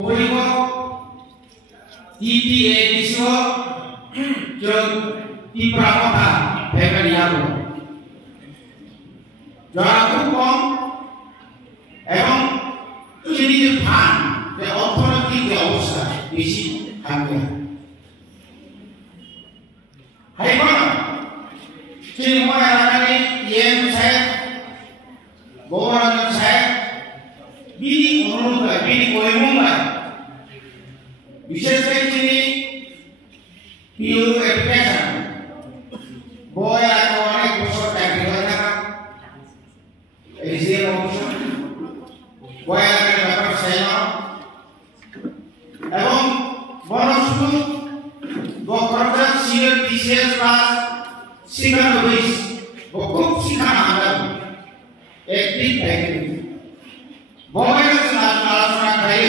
그리고 DPA 비시워 저 디프라모타 배가리하고 저하고 এবং তিনি যে ফান যে অর্থনৈতিক যে অবস্থা বেশি থাকবে হাইবন তিনি মনে রাখেন ইএম সাহেব গৌরঞ্জন সাহেব বিনি অনুরোধ বিনি কইমুঙ্গা বিশেষ করে তিনি পিউ এডুকেশন বয় আর অনেক বছর চাকরি করে থাকা এসিএম অফিসার বয়ানের ব্যাপার সেনা এবং বড় শুধু বকরজাত সিনিয়র টিসিএস ক্লাস শিখানো হয়েছে খুব শিখানো আমরা একটি ফ্যাক্টরি বয়ানের আলোচনা করে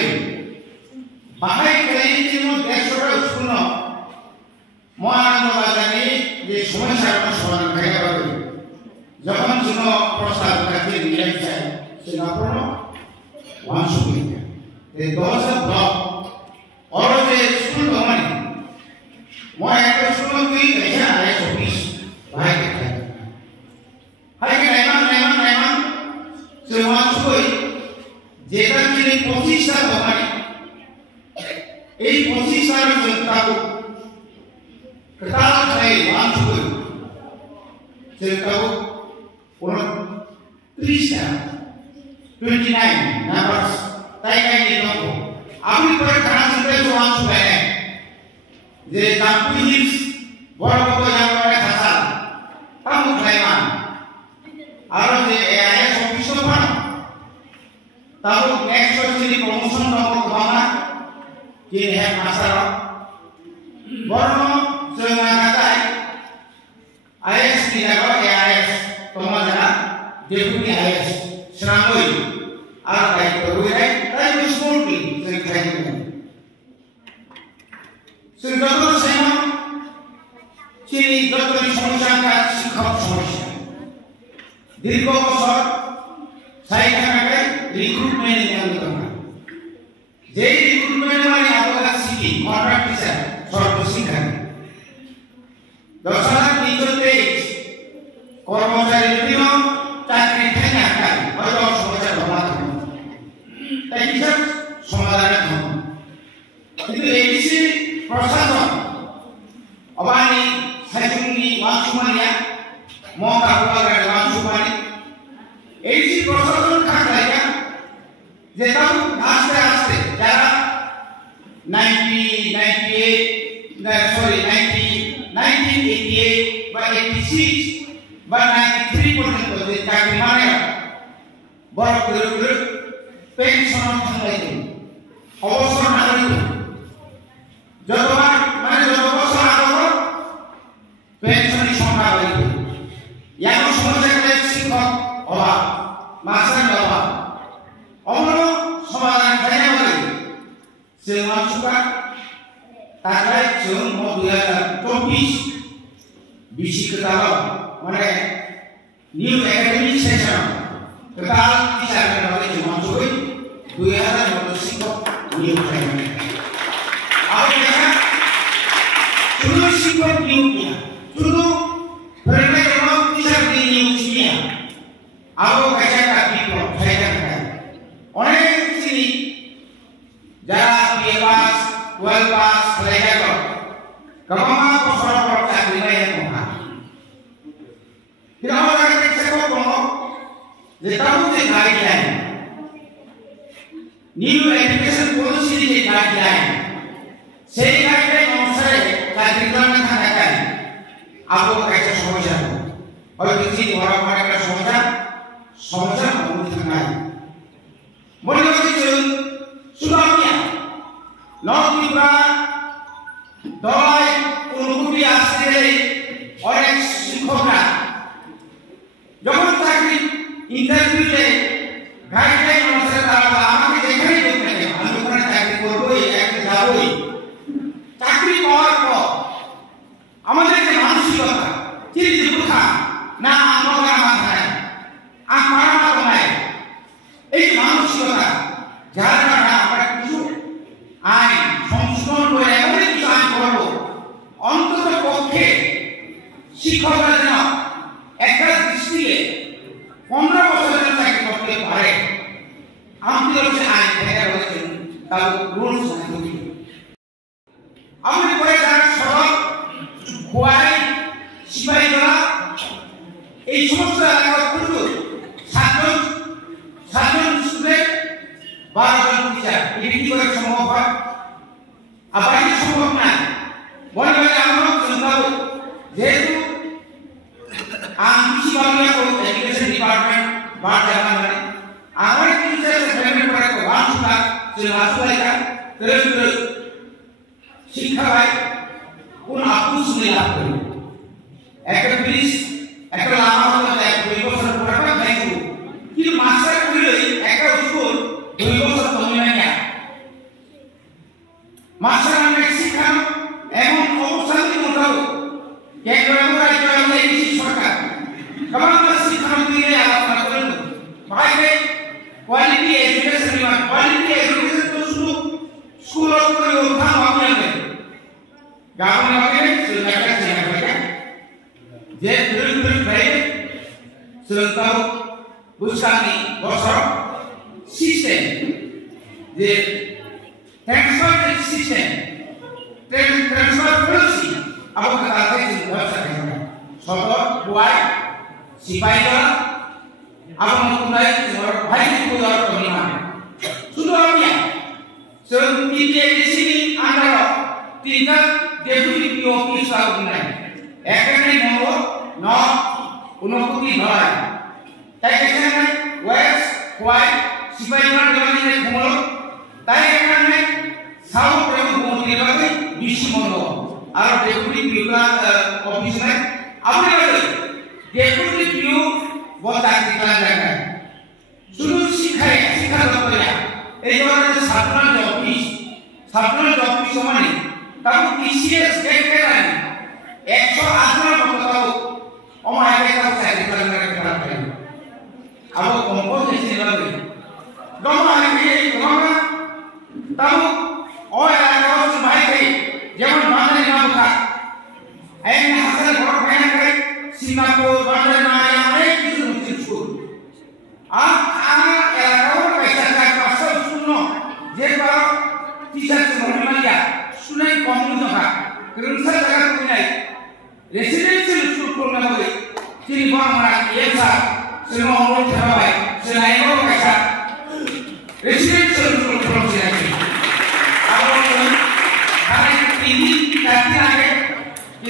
বাহাই কলেজের মধ্যে 100টা স্কুল মহানন্দ বাজারে যে সমস্যার সমাধান করে পাবে যখন ছিল প্রস্তাব কাছে নিয়ে যায় Singapore one school. There was a block. All of the school money. More active school we can have office. Why can't I? Hi, Naiman. So one school. যেটা তিনি 25টা দোকানে এই 25টার জনতাকে কতাল খাই one school. যেটাও 30টা 29 numbers তাই নিয়ে নাও আমি পরে খানা শুনতে জোয়ান শুনে যে কাম্পি হিলস বড় বড় জায়গায় খাসা তাম খাইমান আর যে এআইএস অফিসার পান তাও নেক্সট হচ্ছে প্রমোশন নম্বর বানা যে হ্যাঁ মাসার বড় জয়নাকায় আইএস কি জায়গা এআইএস তোমার জানা ডেপুটি আইএস শ্রামই আর দায়িত্ব হয়ে তাই স্মুথলি থাকবে যত সেনা তিনি যত সমস্যা শিক্ষক সমস্যা দীর্ঘ বছর সাইখানাকে রিক্রুটমেন্ট নিয়মিত যে রিক্রুটমেন্ট মানে আপনার সিটি কন্ট্রাক্ট টিচার সর্বশিক্ষা 10,323 কর্মচারীর জন্য চাকরি থেকে আটকায় হয়তো সমস্যা ধরা তাই কিসব সমাধানের ধর্ম কিন্তু এডিসি প্রশাসন অবানি সাইসুঙ্গি ওয়াসুমানিয়া মকা কুয়াগাড়ি ওয়াসুমানি এডিসি প্রশাসন থাকলে যে তাও আস্তে আস্তে যারা 1988 বা 86 বা 93 পর্যন্ত যে চাকরি মানে বড় করে পেনশন থাকলে অবসর নাগরিক যতবার মানে যত বছর আগত পেনশনের সংখ্যা বাড়বে এমন সমস্যা শিক্ষক অভাব মাস্টার অভাব অন্য সমাধান খাই বলে সে মাসুকা তাকায় জুন 2024 বিশি কেতাল মানে নিউ একাডেমিক সেশন কেতাল টিচারের মধ্যে জমা হই 2019 শিক্ষক নিয়োগ হয় আর এটা শুধু শিক্ষক নিয়োগ না শুধু ফেরনে এবং টিচার নিয়োগ নিয়ে আরো কাছাকাছি বিপ্লব ফায়দা থাকে অনেক শ্রেণী যারা বিএ পাস 12 পাস হয়ে গেল কমা বছর পর চাকরি পায় না কিন্তু আমরা দেখতে পাবো যে তাও যে গাইডলাইন নিউ এডুকেশন পলিসির যে গাইডলাইন সেই গাইডলাইন অনুসারে চাকরি করতে থাকায় আবহাওয়া একটা সমস্যা হয়তো কিছু বড় বড় একটা সমস্যা সম্মুখীন নাই মনে করছি সুনামিয়া নর্থ ত্রিপুরা দয় অনুভূতি আসতে অনেক শিক্ষকরা যখন চাকরি ইন্টারভিউতে গাইডলাইন অনুসারে তারা আমাকে যেখানেই করতে হবে আমি ওখানে চাকরি করবোই একটা যাবোই চাকরি পাওয়ার পর আমাদের যে মানসিকতা চিন্তা না আমরা মাথায় আমার এই মানসিকতা যারা আমরা কিছু তাও রুলস থাকে আমি পরে যারা সড়ক খোয়াই সিপাহীজলা এই সমস্ত এলাকার প্রচুর সাতজন স্টুডেন্ট 12 জন টিচার এটি কি করে সম্ভব হয় আবার এটি সম্ভব না বলে আমরা চিন্তাও যেহেতু আমি বাংলা को एजुकेशन डिपार्टमेंट बात जाना है आगे टीचर से पेमेंट करे को वांस का सिलेबस का तरह शिक्षा भाई उन आपको सुने आपको एक प्लीज एक लामा होता है कोई को सर पढ़ा नहीं तो कि मास्टर कोई एक स्कूल कोई को सर तो नहीं क्या मास्टर ने शिक्षा एवं अवसर की उठाओ क्या ग्रामर जो है इसी सरकार कमांडर शिक्षा मंत्री ने आप मतलब भाई के क्वालिटी एजुकेशन में क्वालिटी एजुकेशन तो शुरू स्कूल और कोई उठा मामला में गांव में आके सुनता है जे बिल्कुल भाई सुनता बुशानी बसर सिस्टम जे ट्रांसफर सिस्टम ट्रांसफर पॉलिसी अब कथा है व्यवस्था है सदर बुआई सिपाहीजला अब मुकुंदाई और भाई को और कमी है सुनो अबिया सर टीटीएसी अंडर तीनटा डेपुटी पीओ की साथ बनाए এখানে নম্বর 9 উনকুটি ধরায় তাই এখানে ওয়েস্ট হোয়াইট সিপাহীজলা জেলাতে ঘুমলো তাই এখানে সাউথ এবং মন্ত্রীবাগে বেশি মনো আর ডেপুটি পিও অফিস में আপনি বলেন ডেপুটি পিও চাকরি করা জায়গা শুধু শিক্ষা দপ্তরে এই ধরনের সাধারণ অফিস মানে তাও টিসিএস দেখতে নাই 118 মতো অমায়িক চাকরি করা জায়গা अब कंपोजिशन लगे दोनों आगे दोनों तब और आगे भाई के जेवन बांधे ना बुका ऐन हासिल घर पहन के सिंगापुर बांधे ना या अनेक किस्म के स्कूल आ पैसा का पास सुनो जे बार टीचर से मरिया सुने कम ना क्रिंसा जगह कोई नहीं रेसिडेंशियल स्कूल खोलना होगा तीन बार हमारा ये सा semua orang terbaik selain orang kaya residential property lagi awalnya hari ini tapi lagi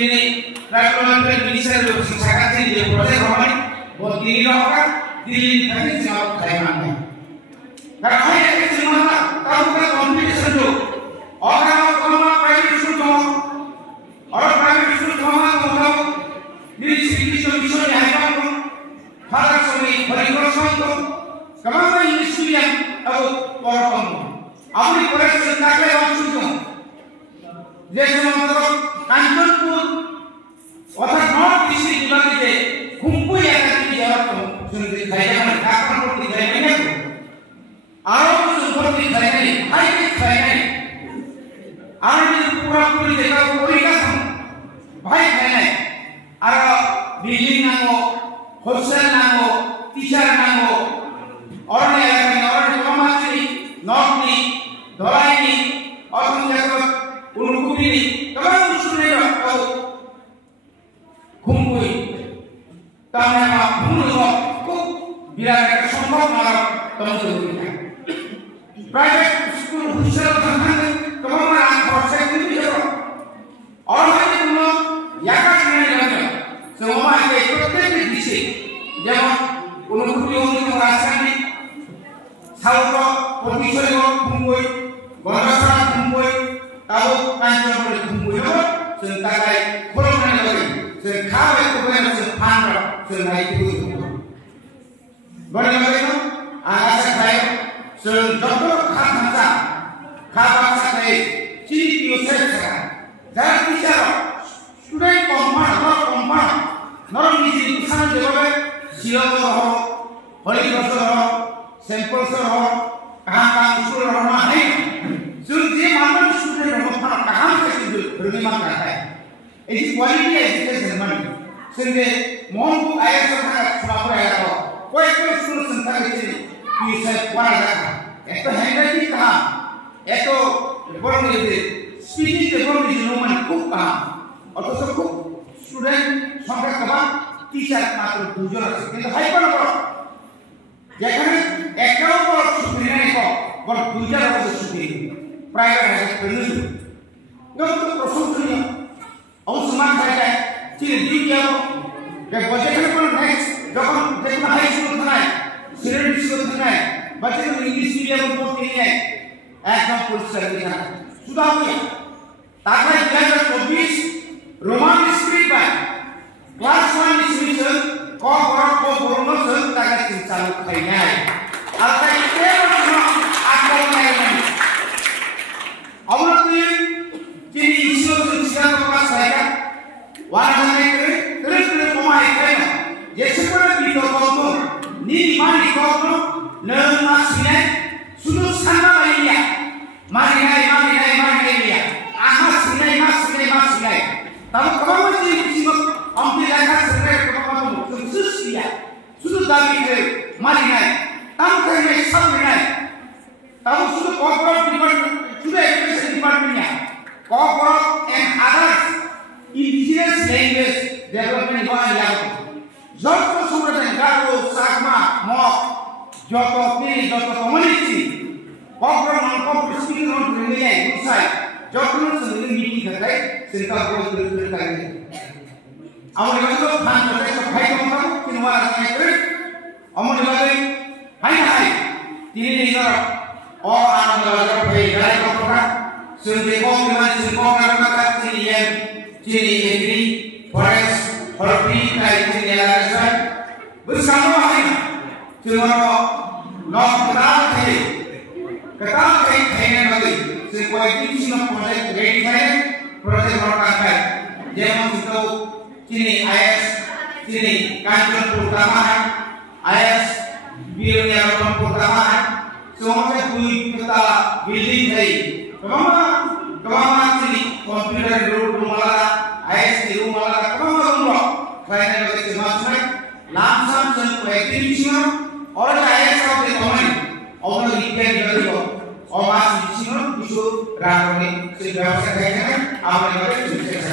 ini peraturan minister itu sangat tinggi proses ramai buat diri orang diri tapi semua kaya mana karena saya semua tahu kan competition tu orang private school orang private school tahu diri sendiri bisa dihasilkan Hal seni berikorban tu, kemana industri yang tahu korban? Apni koreksi tak lewat suatu. Jadi macam kantor pun, orang not industri juga kita, kumpul yang kita jawab tu, sunnah kaya mana, kapan pun kita ini tu. Alam sunnah kita ini, hai kita ini. Alam itu pura kita puri kasam, baik ini. Ara building nango hostel नांगो teacher नांगो और ने कमासरी knock knee धराईनी और तुमको उनुकुपीनी कमाल सुने रखो घुमकुई तामे मा घुमलो को बिराने का संभव ना तुमको प्राइवेट स्कूल होस्टल संस्थान कमाल आंख से नहीं जरो और हमें तुम याका नहीं लगे semua ada proteksi di sini. Jangan unukuti untuk rasanya. Saudara profesor kumpul, bahasa kumpul, tahu kancam kumpul. Sentai korban lagi, sekarang korban sepan, senai itu. Bagaimana? Anak saya, sedokter kata, kata saya, ciri Yosef sekarang. Jangan bicara, sudah kompan. नरम नीति किसान जगह सिलों हो, हरिकसर हो, सेंपल्सर हो, कहाँ school रहना है, सुनते मालूम स्टूडेंट हो, कहाँ से स्टूडेंट बर्निमा करता है, ऐसी क्वालिटी एजुकेशन मन, सुनते मोहन को आया तो था सुनापरा आया तो, कोई स्कूल संस्था के चीज़ ये सब पढ़ा जाता, एक तो हैंडराइटिंग कहाँ, एक খুব কম, অথচ খুব স্টুডেন্ট সংখ্যা কম, টিচার মাত্র 2 জন আছে। কিন্তু হাইপার বড়, যেখানে একটাও বড় সুবিধা নেই, বড় 2টার মধ্যে সুবিধা প্রাইভেট হাই স্কুল কিন্তু প্রশংসনীয় অবশ্য মান যায় চিনি দ্বিতীয় যেখানে কোনো নেক্সট যখন যে কোনো হাই স্কুল থানায় সিলেট স্কুল থানায় বা যে কোনো ইংলিশ মিডিয়াম পড়তে নিয়ে একদম পরিষ্কার দেখা শুধু আমি তারপরে 2024 রোমান স্ক্রিপ্ট বাই ক্লাস 1 ডিসমিশন ক বড় তাকে চালু খাই নাই আর তাই আক্রমণ নাই অবনতি যিনি ঈশ্বর সিদ্ধান্ত প্রকাশ হয় ওয়ানানে করে কমাই খায় না যেসব বিতর্ক নি মানি কত নং মাসিনে শুধু সানা বাইয়া মারিনাই আহা সিনাই তাহলে কমাই দিছি অমতি লেখা সরকার কমাই সুসিয়া শুধু দাবি করে মারিনাই তাম করে সব নাই তাও শুধু কর্পোরেট ডিপার্টমেন্ট শুধু এডুকেশন ডিপার্টমেন্ট না corporate and others indigenous language development হয় লাগে যত সম্প্রদায় গারো সাকমা মক যত community corporate non corporate speaking non রিলিয়াই গুসাই যত সঙ্গে মিটিং থাকে সেটা করে থাকে আমাদের কাছে ফান করতে সব ভাই কম কিনবা আছে আমাদের লাগে হাই তিনি নিজের o anak belajar baik dari kota sendiri maka ciri negeri forest horti dari ciri alasan bersama hari cuma nok ketal kayaknya bagi sesuai ini semua proses ready saya proses melakukan jangan itu ciri AS ciri kantor pertama AS bilnya pertama semuanya kita building dari kemana sini komputer rumah AS di rumah kemana kayaknya bagi semua langsung sampai semua orang AS kau teman orang ikan jadi orang semua itu ramai segala macam kayaknya apa yang kita sukses